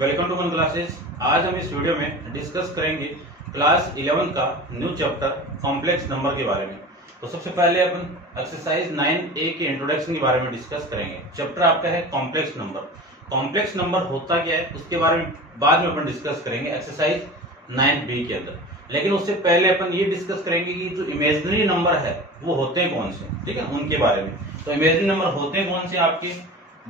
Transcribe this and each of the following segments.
Welcome to one classes. आज हम इस वीडियो में डिस्कस करेंगे क्लास 11 का न्यू चैप्टर कॉम्प्लेक्स नंबर के बारे में। तो सबसे पहले अपन एक्सरसाइज 9A के इंट्रोडक्शन के बारे में डिस्कस करेंगे। चैप्टर आपका है कॉम्प्लेक्स नंबर। कॉम्प्लेक्स नंबर होता क्या है उसके बारे में बाद में अपन डिस्कस करेंगे एक्सरसाइज 9B के अंदर। लेकिन उससे पहले अपन ये डिस्कस करेंगे कि जो इमेजिनरी नंबर है वो होते हैं कौन से, ठीक है, उनके बारे में। तो इमेजिनरी नंबर होते हैं कौन से आपके,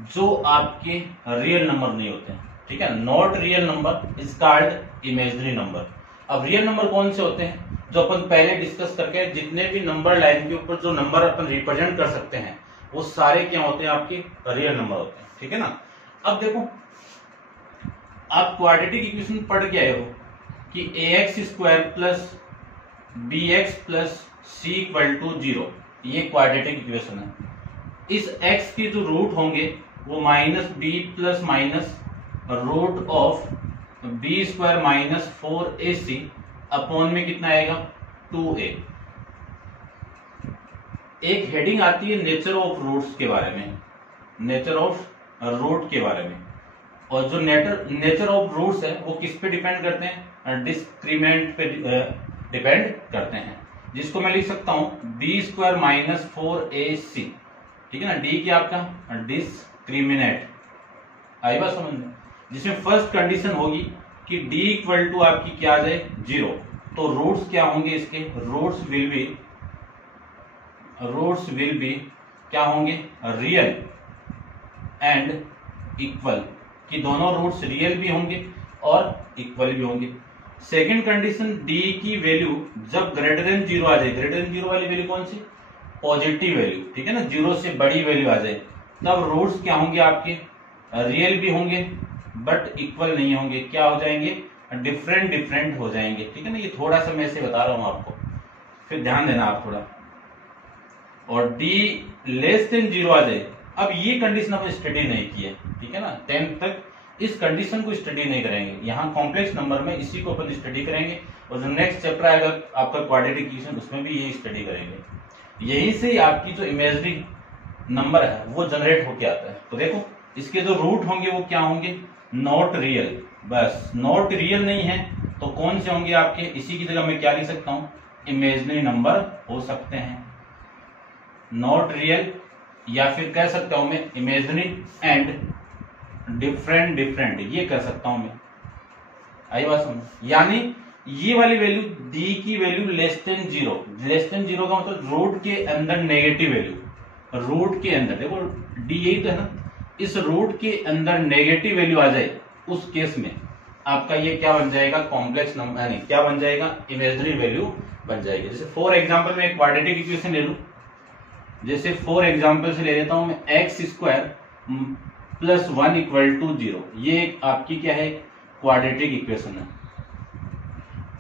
जो आपके रियल नंबर नहीं होते हैं, ठीक है। Not real number is called imaginary number. अब रियल नंबर कौन से होते हैं, जो अपन पहले डिस्कस करके जितने भी नंबर लाइन के ऊपर जो नंबर अपन रिप्रेजेंट कर सकते हैं वो सारे क्या होते हैं, आपके रियल नंबर होते हैं, ठीक है ना। अब देखो, आप क्वाड्रेटिक इक्वेशन पढ़ के आए हो कि ax² plus bx plus c equal to 0, ये क्वाड्रेटिक इक्वेशन है। इस x के जो रूट होंगे वो -b plus minus root of b² minus 4ac upon में कितना आएगा 2a। एक हेडिंग आती है नेचर ऑफ रूट्स के बारे में, नेचर ऑफ रूट के बारे में। और जो नेचर ऑफ रूट्स है वो किस पे डिपेंड करते हैं, डिस्क्रिमिनेंट पे डिपेंड करते हैं, जिसको मैं लिख सकता हूं b² माइनस 4ac, ठीक है ना। डी क्या आपका डिस्क्रिमिनेट, आई बात समझ में, जिसमें फर्स्ट कंडीशन होगी कि d इक्वल टू आपकी क्या आ जाए 0। तो रूट्स क्या होंगे इसके, रूट्स विल बी क्या होंगे, रियल एंड इक्वल, कि दोनों रूट्स रियल भी होंगे और इक्वल भी होंगे। सेकंड कंडीशन, d की वैल्यू जब ग्रेटर देन 0 आ जाए, ग्रेटर देन 0 वाली वैल्यू कौन सी, पॉजिटिव वैल्यू, ठीक है ना, 0 से बड़ी वैल्यू आ जाए, तब रूट्स क्या होंगे आपके, रियल भी होंगे बट इक्वल नहीं होंगे, क्या हो जाएंगे, डिफरेंट हो जाएंगे, ठीक है ना। ये थोड़ा सा मैं ऐसे बता रहा हूं आपको, फिर ध्यान देना आप थोड़ा। और d लेस देन 0 आ जाए, अब ये कंडीशन अपन स्टडी नहीं की है, ठीक है ना। 10th तक इस कंडीशन को स्टडी नहीं करेंगे, यहाँ कॉम्प्लेक्स नंबर में इसी को अपन स्टडी करेंगे। और जो नेक्स्ट चैप्टर आएगा आपका क्वाड्रेटिक इक्वेशन, उसमें भी यही स्टडी करेंगे। यहीं से आपकी जो इमेजिनरी नंबर है वो जनरेट होके आता है। तो देखो, इसके जो रूट होंगे वो क्या होंगे, नॉट रियल। बस नॉट रियल नहीं है तो कौन से होंगे आपके, इसी की जगह मैं क्या लिख सकता हूं, इमेजिनरी नंबर हो सकते हैं, नॉट रियल, या फिर कह सकता हूं मैं इमेजिनरी एंड डिफरेंट, ये कह सकता हूं मैं, आई बात समझ। यानी ये वाली वैल्यू d की value less than 0, less than 0 का मतलब रूट के अंदर नेगेटिव वैल्यू, रूट के अंदर देखो d यही तो है ना, इस रूट के अंदर नेगेटिव वैल्यू आ जाए, उस केस में आपका ये क्या बन जाएगा, कॉम्प्लेक्स नंबर, नहीं क्या बन जाएगा, इमेजिनरी वैल्यू बन जाएगी। जैसे फॉर एग्जांपल मैं एक क्वाड्रेटिक इक्वेशन ले लूं, जैसे फॉर एग्जांपल से ले लेता हूं मैं x² प्लस 1 इक्वल टू 0, ये आपकी क्या है, क्वाड्रेटिक इक्वेशन है।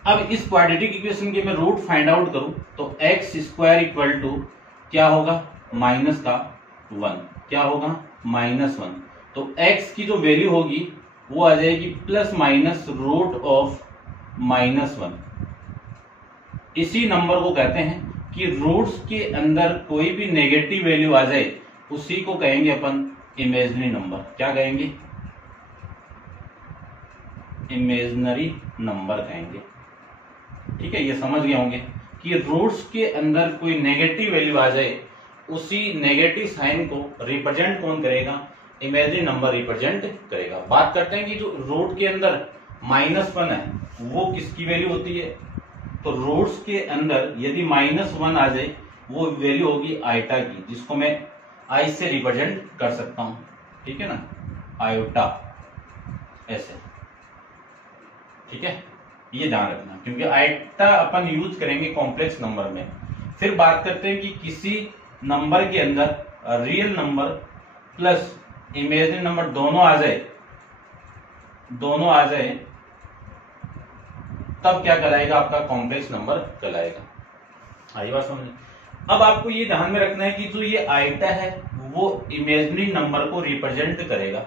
अब इस क्वाड्रेटिक इक्वेशन के मैं रूट फाइंड आउट करूं तो x² इक्वल टू क्या होगा, माइनस का 1, क्या होगा -1। तो x की जो वैल्यू होगी वो आ जाएगी प्लस माइनस रूट ऑफ -1। इसी नंबर को कहते हैं कि रूट्स के अंदर कोई भी नेगेटिव वैल्यू आ जाए उसी को कहेंगे अपन इमेजिनरी नंबर। क्या कहेंगे, इमेजिनरी नंबर कहेंगे, ठीक है। ये समझ गए होंगे कि रूट्स के अंदर कोई नेगेटिव वैल्यू आ जाए, उसी नेगेटिव साइन को रिप्रेजेंट कौन करेगा, इमेजिनरी नंबर रिप्रेजेंट करेगा। बात करते हैं कि जो रूट के अंदर -1 है वो किसकी वैल्यू होती है, तो रूट्स के अंदर यदि -1 आ जाए वो वैल्यू होगी आइटा की, जिसको मैं आई से रिप्रेजेंट कर सकता हूं, ठीक है ना, आयोटा ऐसे, ठीक है। ये ध्यान रखना क्योंकि आइटा अपन यूज करेंगे कॉम्प्लेक्स नंबर में। फिर बात करते हैं कि किसी नंबर के अंदर real number plus imaginary number दोनों आ जाए तब क्या कहलाएगा, आपका कॉम्प्लेक्स नंबर कहलाएगा। आई बात समझ। अब आपको ये ध्यान में रखना है कि जो ये आइटा है वो इमेजिनरी नंबर को रिप्रेजेंट करेगा,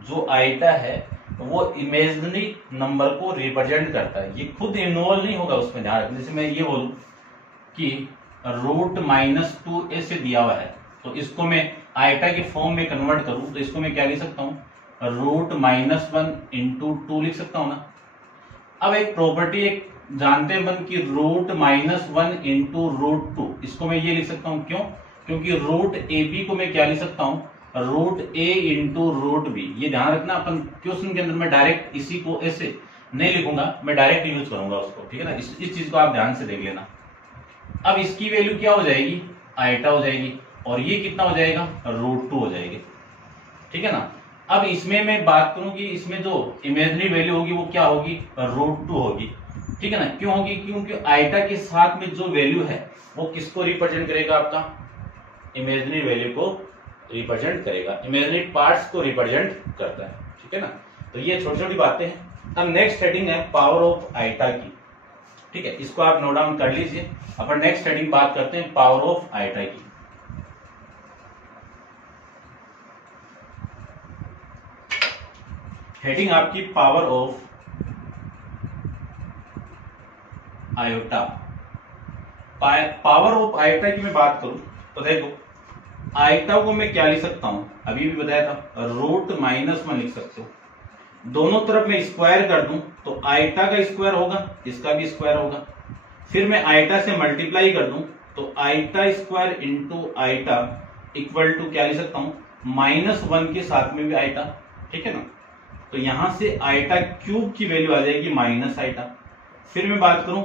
जो आइटा है वो इमेजिनरी नंबर को रिप्रेजेंट करता है, ये खुद इन्वॉल्व नहीं होगा उसमें, ध्यान रखना। जैसे मैं ये बोलूं कि रूट -2a से दिया हुआ है, तो इसको मैं आइटा के फॉर्म में कन्वर्ट करूं तो इसको मैं क्या लिख सकता हूं, √-1 इंटू 2 लिख सकता हूं ना। अब एक प्रॉपर्टी एक जानते हैं बन कि √-1 इंटू √2, इसको मैं ये लिख सकता हूं, क्यों? क्योंकि √AB को मैं क्या लिख सकता हूं, √A इंटू √B। ये ध्यान रखना, अपन क्वेश्चन के अंदर मैं डायरेक्ट इसी को ऐसे नहीं लिखूंगा, मैं डायरेक्ट यूज करूंगा उसको, ठीक है ना। इस चीज को आप ध्यान से देख लेना। अब इसकी वैल्यू क्या हो जाएगी, आइटा हो जाएगी, और ये कितना हो जाएगा, √2 हो जाएगी, ठीक है ना। अब इसमें मैं बात करूं कि इसमें जो इमेजिनरी वैल्यू होगी वो क्या होगी, √2 होगी, ठीक है ना। क्यों होगी, क्योंकि आइटा के साथ में जो वैल्यू है वो किसको रिप्रेजेंट करेगा, आपका इमेजिनरी वैल्यू को रिप्रेजेंट करेगा, इमेजिनरी पार्ट्स को रिप्रेजेंट करता है, ठीक है ना। तो ये छोटी छोटी बातें हैं। अब नेक्स्ट हेडिंग है पावर ऑफ आइटा की, ठीक है, इसको आप नोट डाउन कर लीजिए। अपन नेक्स्ट हेडिंग बात करते हैं पावर ऑफ आइटा की। हेडिंग आपकी power of iota. Power of iota की मैं बात करूं तो देखो, आयोटा को मैं क्या लिख सकता हूं, अभी भी बताया था, √-1 लिख सकते हो। दोनों तरफ मैं स्क्वायर कर दूं तो आयोटा का स्क्वायर होगा, इसका भी स्क्वायर होगा। फिर मैं आयोटा से मल्टीप्लाई कर दूं तो iota square into iota equal to क्या लिख सकता हूं, -1 के साथ में भी आयोटा, ठीक है ना। तो यहां से आयोटा क्यूब की वैल्यू आ जाएगी माइनस आयोटा। फिर मैं बात करूं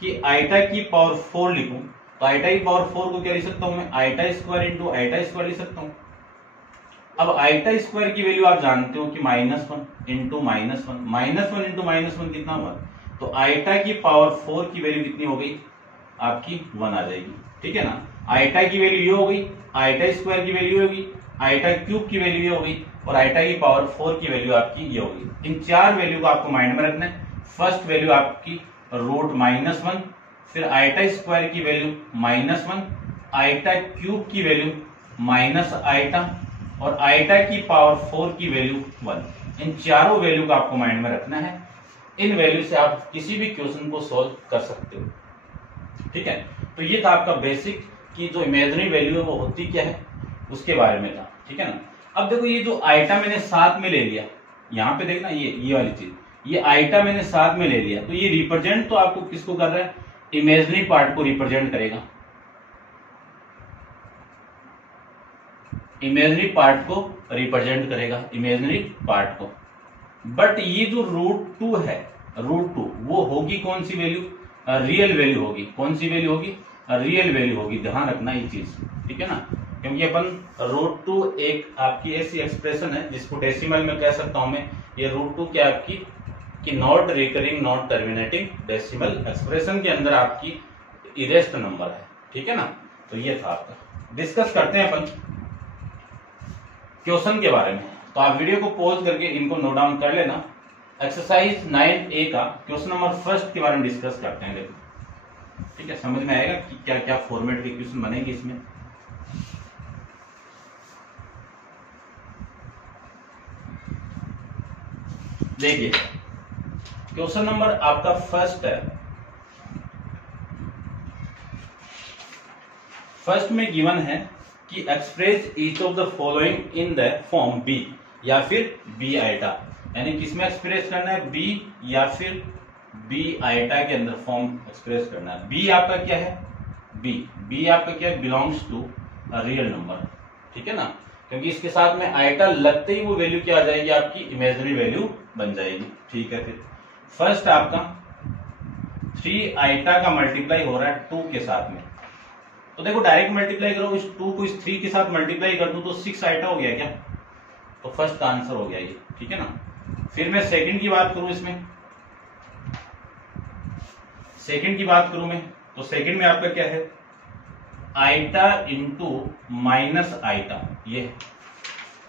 कि आयोटा की पावर 4 लिखूं तो आयोटा की पावर 4 को क्या लिख सकता हूं मैं, iota square into iota square लिख सकता हूं। अब आयोटा स्क्वायर की वैल्यू आप जानते हो कि -1 इंटू -1, -1 इंटू -1 कितना हुआ, तो आयोटा की पावर 4 की वैल्यू कितनी हो गई, आपकी 1 आ जाएगी, ठीक है ना। आयोटा की वैल्यू ये हो गई, आयोटा स्क्वायर की वैल्यू होगी, आयोटा क्यूब की वैल्यू ये हो गई, और आयोटा की पावर 4 की वैल्यू आपकी ये होगी। इन चार वैल्यू को आपको माइंड में रखना है। फर्स्ट वैल्यू आपकी √-1, फिर आयोटा स्क्वायर की वैल्यू -1, आयोटा क्यूब की वैल्यू माइनस आयोटा, और आयोटा की पावर 4 की वैल्यू 1। इन चारों वैल्यू को आपको माइंड में रखना है। इन वैल्यू से आप किसी भी क्वेश्चन को सॉल्व कर सकते हो, ठीक है। तो ये था आपका बेसिक कि जो इमेजिनरी वैल्यू है वो होती क्या है, उसके बारे में था, ठीक है ना। अब देखो, ये जो आइटा मैंने साथ में ले लिया, यहां पे देखना, ये वाली चीज, ये आइटा मैंने साथ में ले लिया, तो ये रिप्रेजेंट तो आपको किसको कर रहा है, इमेजिनरी पार्ट को रिप्रेजेंट करेगा, इमेजिनरी पार्ट को रिप्रेजेंट करेगा, इमेजिनरी पार्ट को। बट ये जो √2 है, √2 वो होगी कौन सी वैल्यू, रियल वैल्यू होगी। कौन सी वैल्यू होगी, रियल वैल्यू होगी, ध्यान रखना ये चीज, ठीक है ना। क्योंकि अपन √2 एक आपकी ऐसी एक्सप्रेशन है जिसको डेसिमल में कह सकता हूं मैं, ये √2 क्या आपकी कि not recurring not terminating decimal expression के अंदर आपकी इरेस्ट नंबर है, ठीक है ना। तो ये था आपका। डिस्कस करते हैं अपन क्वेश्चन के बारे में। तो आप वीडियो को पॉज करके इनको नोट डाउन कर लेना। एक्सरसाइज 9A का क्वेश्चन नंबर 1 के बारे में डिस्कस करते हैं। देखो, ठीक है, समझ में आएगा कि क्या क्या फॉर्मेट के क्वेश्चन बनेंगे इसमें। देखिए, क्वेश्चन नंबर आपका 1 है। फर्स्ट में गिवन है कि express each of the following in the form B, या फिर बी आइटा, यानी किसमें एक्सप्रेस करना है, बी या फिर बी आइटा के अंदर फॉर्म एक्सप्रेस करना है। बी आपका क्या है, बी आपका क्या है, बिलोंग्स टू रियल नंबर, ठीक है ना। क्योंकि इसके साथ में आइटा लगते ही वो वैल्यू क्या आ जाएगी, आपकी इमेजिनरी वैल्यू बन जाएगी, ठीक है। फिर फर्स्ट आपका 3 आइटा का मल्टीप्लाई हो रहा है 2 के साथ में, तो देखो डायरेक्ट मल्टीप्लाई करो, इस 2 को इस 3 के साथ मल्टीप्लाई कर दूं तो 6 आइटा हो गया क्या, तो फर्स्ट का आंसर हो गया ये, ठीक है ना। फिर मैं सेकंड की बात करूं, इसमें सेकंड की बात करूं मैं, तो सेकंड में आपका क्या है, आइटा इंटू माइनस आइटा। ये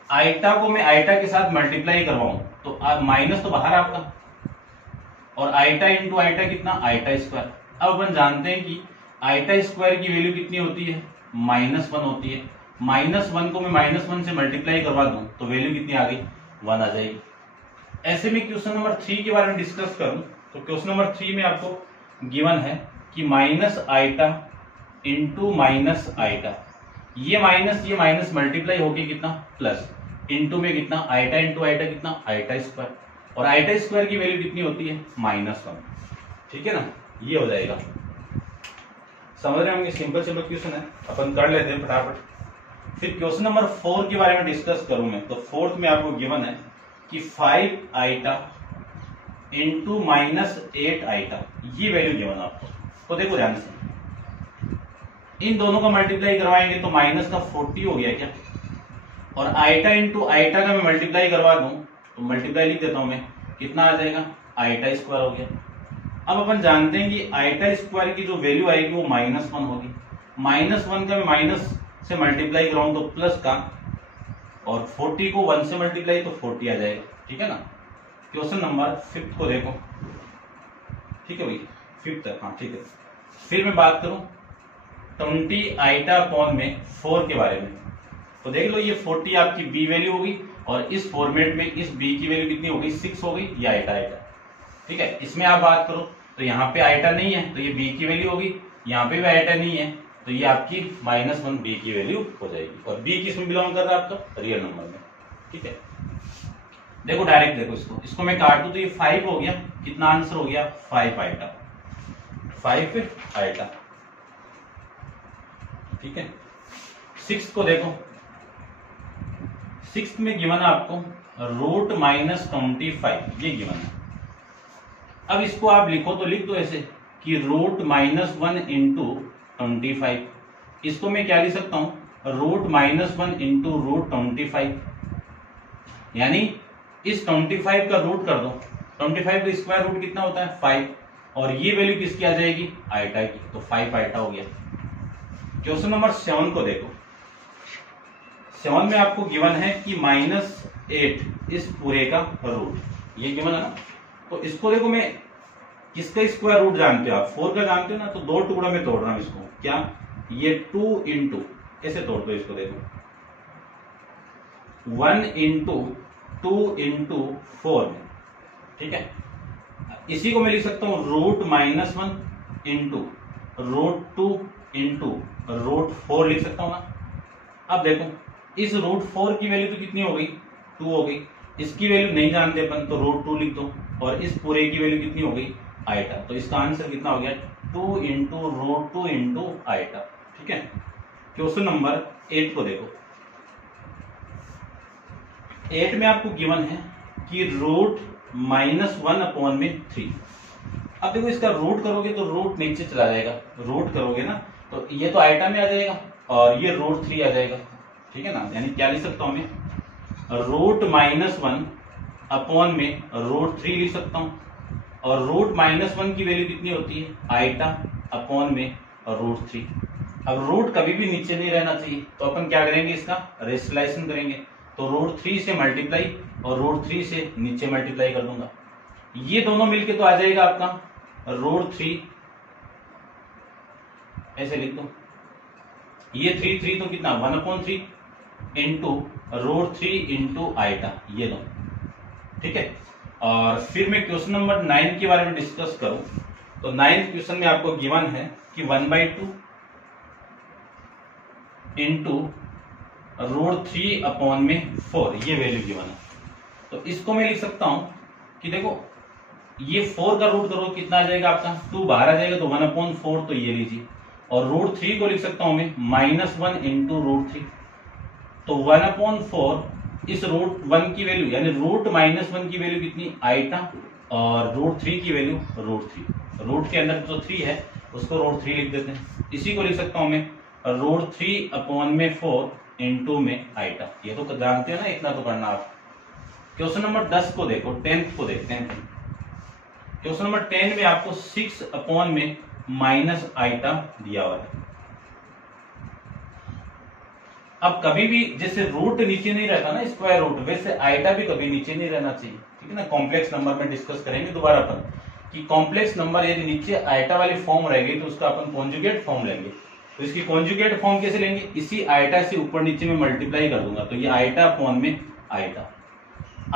आइटा को मैं आइटा के साथ मल्टीप्लाई करवाऊं तो माइनस तो बाहर आपका, और आइटा इंटू आइटा कितना, आइटा स्क्वायर। अब अपन जानते हैं कि आइटा स्क्वायर की वैल्यू कितनी होती है, -1 होती है। -1 को मैं -1 से मल्टीप्लाई करवा दूं तो वैल्यू कितनी आ गई, 1 आ जाएगी। ऐसे में क्वेश्चन नंबर 3 के बारे में डिस्कस करूं तो क्वेश्चन नंबर 3 में आपको गिवन है कि minus iota into minus iota, ये माइनस मल्टीप्लाई होके कितना, प्लस। इंटू में कितना आइटा इंटू आइटा कितना आइटा स्क्वायर, और आइटा स्क्वायर की वैल्यू कितनी होती है -1। ठीक है ना, ये हो जाएगा। समझ रहे होंगे, सिंपल सिंपल क्वेश्चन है, अपन कर लेते हैं फटाफट। फिर क्वेश्चन नंबर 4 के बारे में डिस्कस करूं मैं। तो 4th में आपको गिवन है कि 5 आइटा इंटू -8 आइटा, ये वैल्यू गिवन आपको। तो देखो ध्यान से, इन दोनों का मल्टीप्लाई करवाएंगे तो माइनस का 40 हो गया क्या, और आइटा इंटू आइटा का मैं मल्टीप्लाई करवा दूं तो मल्टीप्लाई लिख देता हूं मैं, कितना आ जाएगा आइटा स्क्वायर हो गया। अब अपन जानते हैं कि आइटा स्क्वायर की जो वैल्यू आएगी वो -1 होगी। -1 का मैं माइनस से मल्टीप्लाई कराऊं तो प्लस का, और 40 को 1 से मल्टीप्लाई तो 40 आ जाएगा। ठीक है ना। क्वेश्चन नंबर 5 को देखो। ठीक है भाई, 5th, हाँ ठीक है। फिर मैं बात करूं 20 आइटा अपॉन में 4 के बारे में। तो देख लो, ये 40 आपकी बी वैल्यू होगी, और इस फॉर्मेट में इस बी की वैल्यू कितनी होगी 6 हो गई, ये आइटा आइटा। ठीक है, इसमें आप बात करो तो यहाँ पे आइटा नहीं है तो ये बी की वैल्यू होगी, यहाँ पे भी आइटा नहीं है तो ये आपकी -1 बी की वैल्यू हो जाएगी। और बी किस में बिलोंग कर रहा है आपका, रियल नंबर में। ठीक है, देखो डायरेक्ट देखो, इसको मैं काट दूं तो ये 5 हो गया, कितना आंसर हो गया 5 आइटा, 5 आइटा। ठीक है, 6th को देखो। 6th में गिवन है आपको √-25, ये गिवन है। अब इसको आप लिखो तो लिख दो ऐसे कि √-1 इंटू 25। इसको मैं क्या लिख सकता हूं, √-1 इंटू √25, यानी इस 25 का रूट कर दो। 25 का स्क्वायर रूट कितना होता है 5, और ये वैल्यू किसकी आ जाएगी आइटा की, तो 5 आइटा हो गया। क्वेश्चन नंबर 7 को देखो। 7 में आपको गिवन है कि -8 इस पूरे का रूट, ये गिवन है ना। तो इसको देखो, मैं किसका स्क्वायर रूट जानते हो आप, 4 का जानते हो ना, तो 2 टुकड़ों में तोड़ रहा हूं इसको। क्या, ये 2 इंटू, कैसे तोड़ दो इसको, देखो 1 इंटू 2 इंटू 4 में। ठीक है, इसी को मैं लिख सकता हूं √-1 इंटू √2 इंटू √4 लिख सकता हूं ना। अब देखो, इस √4 की वैल्यू तो कितनी हो गई 2 हो गई, इसकी वैल्यू नहीं जानते अपन तो √2 लिख दो, और इस पूरे की वैल्यू कितनी हो गई आइटा। तो इसका आंसर कितना हो गया 2 इंटू √2 इंटू आइटा। ठीक है, क्वेश्चन नंबर 8 को देखो। 8 में आपको गिवन है कि √-1 अपॉन में 3। अब देखो, इसका रूट करोगे तो रूट नीचे चला जाएगा, रूट करोगे ना तो ये तो आइटा में आ जाएगा, और ये √3 आ जाएगा। ठीक है ना, यानी क्या लिख सकता हूं मैं, √-1 अपॉन में √3 लिख सकता हूं, और √-1 की वैल्यू कितनी होती है आइटा अपॉन में √3। अब रूट कभी भी नीचे नहीं रहना चाहिए, तो अपन क्या करेंगे, इसका रेशनलाइजेशन करेंगे। तो √3 से मल्टीप्लाई और √3 से नीचे मल्टीप्लाई कर दूंगा, ये दोनों मिलके तो आ जाएगा आपका √3, ऐसे लिख दो। ये 3 तो कितना 1/3 इंटू √3 इंटू आइटा, ये दो। ठीक है, और फिर मैं क्वेश्चन नंबर 9 के बारे में डिस्कस करूं तो 9th क्वेश्चन में आपको गिवन है कि 1/2 इंटू √3 अपॉन में 4, ये वैल्यू गिवन है। तो इसको मैं लिख सकता हूं कि देखो, ये 4 का रूट करो कितना आ जाएगा आपका 2 बाहर आ जाएगा, तो 1/4 तो ये लीजिए, और √3 को लिख सकता हूं मैं -1 इंटू √3। तो 1/4 इस √1 की वैल्यू, यानी √-1 की वैल्यू कितनी आइटा, और √3 की वैल्यू √3। रूट के अंदर जो 3 है उसको √3 लिख देते हैं। इसी को लिख सकता हूं मैं √3 अपॉन में 4 इंटू में आइटा। ये तो जानते हो ना, इतना तो करना आप। क्वेश्चन नंबर 10 को देखो, 10th को देखते हैं। क्वेश्चन नंबर 10 में आपको 6 अपॉन में माइनस आइटा दिया हुआ है। अब कभी भी जैसे रूट नीचे नहीं रहता ना स्क्वायर रूट, वैसे आइटा भी कभी नीचे नहीं रहना चाहिए। ठीक है ना, कॉम्प्लेक्स नंबर में डिस्कस करेंगे दोबारा अपन कि कॉम्प्लेक्स नंबर यदि नीचे आइटा वाली फॉर्म रहेगी तो उसका अपन कॉन्जुगेट फॉर्म लेंगे। तो इसकी कॉन्जुगेट फॉर्म कैसे लेंगे, इसी आइटा से ऊपर नीचे में मल्टीप्लाई कर दूंगा, तो ये आइटा अपॉन में आइटा,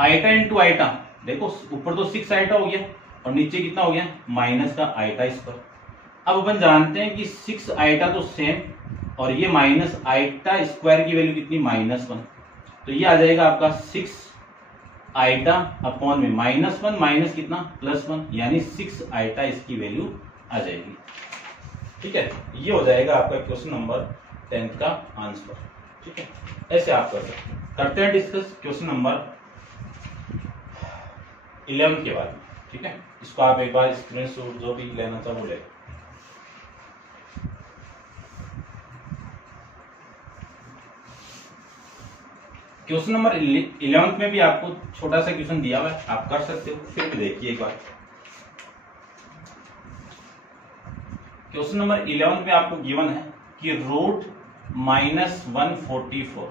आइटा इंटू आइटा। देखो ऊपर तो 6 आइटा हो गया और नीचे कितना हो गया माइनस का आइटा स्क्वायर। अब अपन जानते हैं कि 6 आइटा तो सेम, और ये माइनस आइटा स्क्वायर की वैल्यू कितनी -1। तो ये आ जाएगा आपका 6 आइटा अपॉन में -1 माइनस कितना +1, यानी 6 आइटा इसकी वैल्यू आ जाएगी। ठीक है, ये हो जाएगा आपका क्वेश्चन नंबर 10 का आंसर। ठीक है, ऐसे आप कर सकते हैं। करते हैं डिस्कस क्वेश्चन नंबर 11 के बारे में। ठीक है, इसको आप एक बार स्क्रीनशॉट जो भी लेना चाहो वो ले। क्वेश्चन नंबर 11 में भी आपको छोटा सा क्वेश्चन दिया हुआ है, आप कर सकते हो, फिर भी देखिए एक बार। क्वेश्चन नंबर 11 में आपको गिवन है कि रूट -144।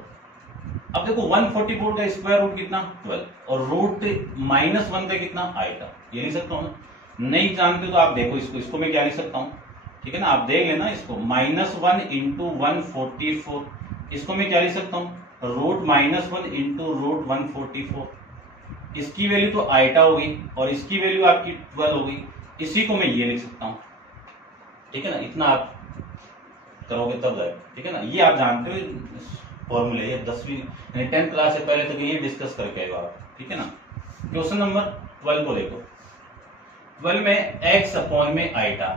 अब देखो 144 का स्क्वायर रूट कितना 12 और रूट -1 का कितना आइटा, ये लिख सकता हूँ ना। नहीं जानते तो आप देखो इसको मैं क्या लिख सकता हूँ, ठीक है ना, आप देख लेना इसको। -1 इंटू 144, इसको मैं क्या लिख सकता हूँ, रूट -1 इंटू रूट 144। इसकी वैल्यू तो आइटा होगी और इसकी वैल्यू आपकी 12 होगी, इसी को मैं ये लिख सकता हूँ। ठीक है ना, इतना आप करोगे तब जाएगा। ठीक है ना, ये आप जानते हो फॉर्मूले, ये 10वीं यानी 10th क्लास से पहले तक ये डिस्कस करके आएगा आप। ठीक है ना, क्वेश्चन नंबर 12 को देखो। 12 में x अपॉन में आइटा,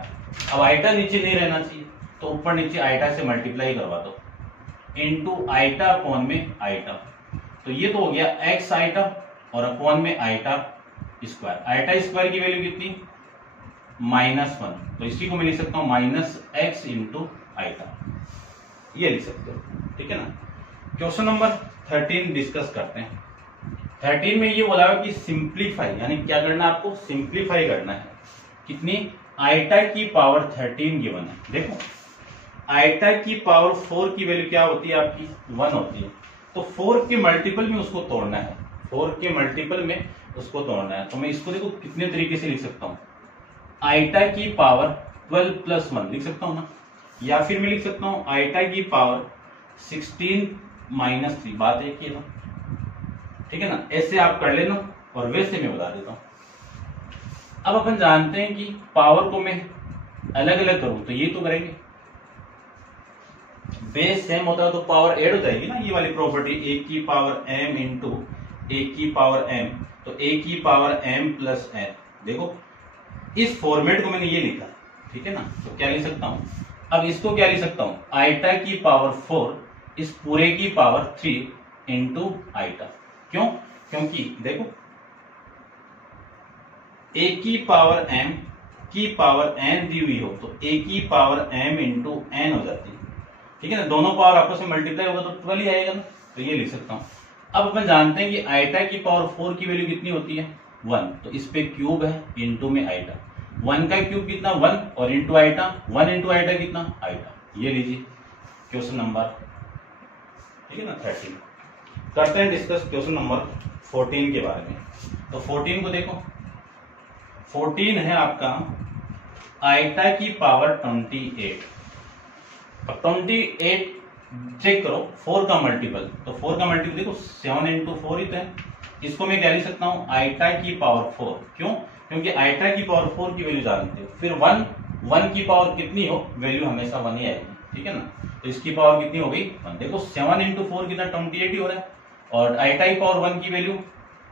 अब आइटा नीचे नहीं रहना चाहिए तो ऊपर नीचे आइटा से मल्टीप्लाई करवा दो, इंटू आइटा अपॉन में आइटा। तो ये तो हो गया x आइटा और अपॉन में आइटा स्क्वायर। आइटा स्क्वायर की वैल्यू कितनी -1, तो इसी को मैं लिख सकता हूं -x इंटू आइटा, ये लिख सकते हो। ठीक है ना, क्वेश्चन नंबर 13 डिस्कस करते हैं। 13 में ये बोला है कि सिंप्लीफाई, यानी क्या करना है आपको, सिंप्लीफाई करना है। कितनी, आइटा की पावर 13 गिवन है। देखो आइटा की पावर 4 की वैल्यू क्या होती है आपकी 1 होती है, तो 4 के मल्टीपल में उसको तोड़ना है, 4 के मल्टीपल में उसको तोड़ना है। तो मैं इसको देखो कितने तरीके से लिख सकता हूं, आइटा की पावर 12 + 1 लिख सकता हूं ना, या फिर मैं लिख सकता हूं आइटा की पावर 16 - 3, बात एक ही है ना। ठीक है ना, ऐसे आप कर लेना और वैसे मैं बता देता हूं। अब अपन जानते हैं कि पावर को मैं अलग अलग करूं तो ये तो करेंगे, बेस सेम होता है तो पावर ऐड हो जाएगी ना, ये वाली प्रॉपर्टी, a की पावर m इंटू a की पावर m, तो a की पावर m + n। देखो इस फॉर्मेट को मैंने ये लिखा, ठीक है ना, तो क्या लिख सकता हूं, अब इसको क्या लिख सकता हूं, आइटा की पावर 4 इस पूरे की पावर 3 इंटू आइटा। क्यों, क्योंकि देखो a की पावर m की पावर n दी हुई हो तो a की पावर m इंटू n हो जाती है। ठीक है ना, दोनों पावर आपस में मल्टीप्लाई होगा तो 12 ही आएगा ना, तो ये लिख सकता हूं। अब अपन जानते हैं कि आइटा की पावर 4 की वैल्यू कितनी होती है 1, तो इस पे क्यूब है इंटू में आइटा, 1 का क्यूब कितना 1 और इंटू आइटा 1 इंटू आइटा कितना आइटा, ये लीजिए क्वेश्चन नंबर, ठीक है ना 13। करते हैं डिस्कस क्वेश्चन नंबर 14 के बारे में। तो 14 को देखो, 14 है आपका आइटा की पावर 28। अब 28 चेक करो 4 का मल्टीपल, तो 4 का मल्टीपल देखो 7 इंटू 4 ही तो है, इसको मैं क्या लिख सकता हूं आइटा की पावर 4। क्यों, क्योंकि आइटा की पावर 4 की वैल्यू जानते हो, फिर 1 की पावर कितनी हो वैल्यू हमेशा 1 ही आएगी। ठीक है ना, तो इसकी पावर कितनी हो गई 1। देखो 7 इंटू 4 कितना 28 ही हो रहा है, और आइटा की पावर 1 की वैल्यू,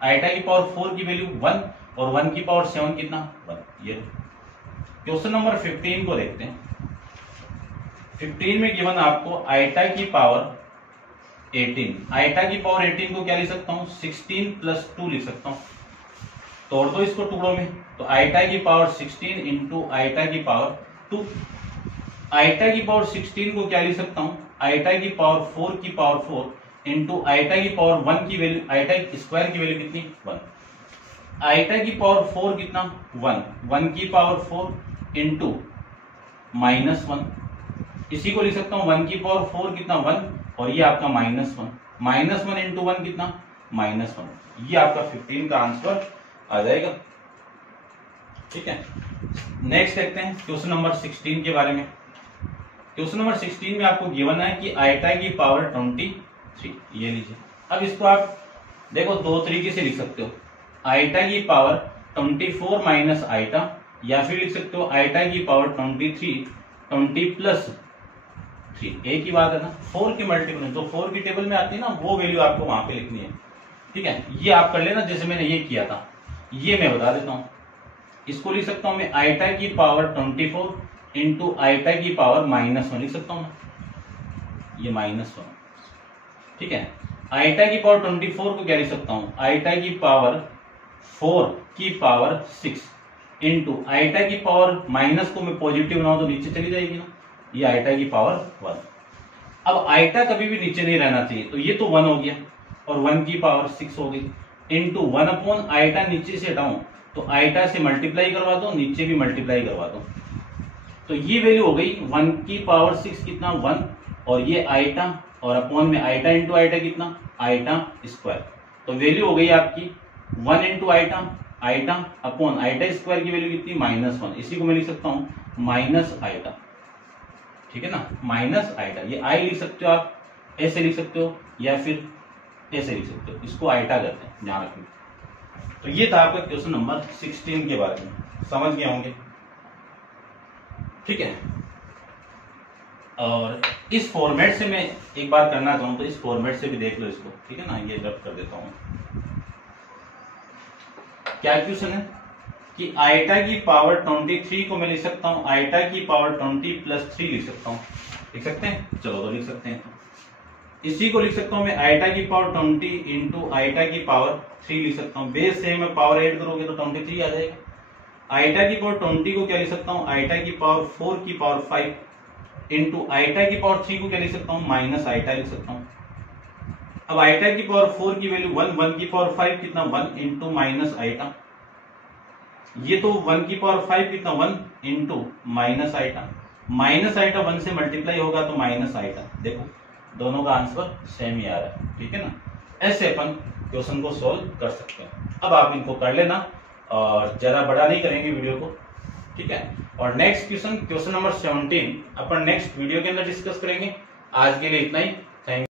आइटा की पावर 4 की वैल्यू 1 और 1 की पावर 7 कितना 1। ये क्वेश्चन नंबर 15 को देखते हैं। 15 में गिवन आपको आइटा की पावर 18, आइटा की पावर 18 को क्या लिख सकता हूं 16 + 2 लिख सकता हूं, तोड़ दो इसको टुकड़ों में, तो आइटा की पावर 16 इंटू आइटा की पावर 2। आइटा की पावर 16 को क्या लिख सकता हूं आइटा की पावर 4 की पावर 4 इंटू आइटा की पावर 1 की वैल्यू, आइटा स्क्वायर की वैल्यू कितनी 1। आइटा की पावर 4 कितना 1 की पावर 4 इंटू -1, इसी को लिख सकता हूं 1 की पावर 4 कितना 1 और ये आपका -1 इंटू 1 कितना -1, ये आपका 15 का आंसर आ जाएगा। ठीक है, नेक्स्ट देखते हैं क्वेश्चन नंबर 16 के बारे में। क्वेश्चन नंबर 16 में आपको गिवन है कि आइटा की पावर 23, ये लीजिए। अब इसको आप देखो दो तरीके से लिख सकते हो, आइटा की पावर 24 माइनस आइटा, या फिर लिख सकते हो आइटा की पावर 23 20 प्लस 3, एक ही बात है ना, 4 की मल्टीपल जो 4 की टेबल में आती है ना वो वैल्यू आपको वहां पे लिखनी है। ठीक है, ये आप कर लेना जैसे मैंने ये किया था। ये मैं बता देता हूं, इसको लिख सकता हूं मैं आइटा की पावर 24 इंटू आइटा की पावर -1 लिख सकता हूं, ये -1। ठीक है, आइटा की पावर 24 को क्या लिख सकता हूं, आइटा की पावर 4 की पावर 6 इंटू आइटा की पावर माइनस को मैं पॉजिटिव बनाऊं तो नीचे चली जाएगी ना, ये आइटा की पावर 1। अब आइटा कभी भी नीचे नहीं रहना चाहिए, तो ये तो 1 हो गया और 1 की पावर 6 हो गई इंटू 1 अपॉन आइटा नीचे से हटाऊं तो आइटा से मल्टीप्लाई करवा दो, नीचे भी मल्टीप्लाई करवा दो, तो ये वैल्यू हो गई 1 की पावर 6 कितना 1, और ये आइटा और अपॉन में आइटा इंटू आइटा कितना आइटा स्क्वायर, तो वैल्यू हो गई आपकी 1 into iota iota upon iota square की वैल्यू कितनी -1, इसी को मैं लिख सकता हूं माइनस आइटा। ठीक है ना, माइनस आइटा, ये आई लिख सकते हो आप, ऐसे लिख सकते हो या फिर ऐसे लिख सकते हो, इसको आइटा करते हैं, ध्यान रखना। तो ये था आपका क्वेश्चन नंबर 16 के बारे में, समझ गए होंगे। ठीक है, और इस फॉर्मेट से मैं एक बार करना चाहूं तो इस फॉर्मेट से भी देख लो इसको। ठीक है ना, ये रब कर देता हूं। क्या क्वेश्चन है कि आइटा की पावर 23 को मैं लिख सकता हूं आइटा की पावर 20 प्लस 3 लिख सकता हूं, लिख सकते हैं, चलो तो लिख सकते हैं। इसी को लिख सकता हूं मैं आइटा की पावर 20 इंटू आइटा की पावर 3 लिख सकता हूं, बेस से मैं पावर ऐड करोगे तो 23 आ जाएगा। आइटा की पावर 20 को क्या लिख सकता हूं आइटा की पावर 4 की पावर 5 इंटू आइटा की पावर 3 को क्या लिख सकता हूं माइनस आइटा लिख सकता हूं। अब आइटा की पावर 4 की वैल्यू 1, 1 की पावर 5 कितना 1 इंटू माइनस आइटा, ये तो 1 की पावर 5 कितना 1 into minus iota, minus iota 1 से मल्टीप्लाई होगा तो माइनस आइटा, देखो दोनों का आंसर सेम ही आ रहा है। ठीक है ना, ऐसे अपन क्वेश्चन को सोल्व कर सकते हैं। अब आप इनको कर लेना और ज्यादा बड़ा नहीं करेंगे वीडियो को। ठीक है, और नेक्स्ट क्वेश्चन, क्वेश्चन नंबर 17 अपन नेक्स्ट वीडियो के अंदर डिस्कस करेंगे। आज के लिए इतना ही। Thank you.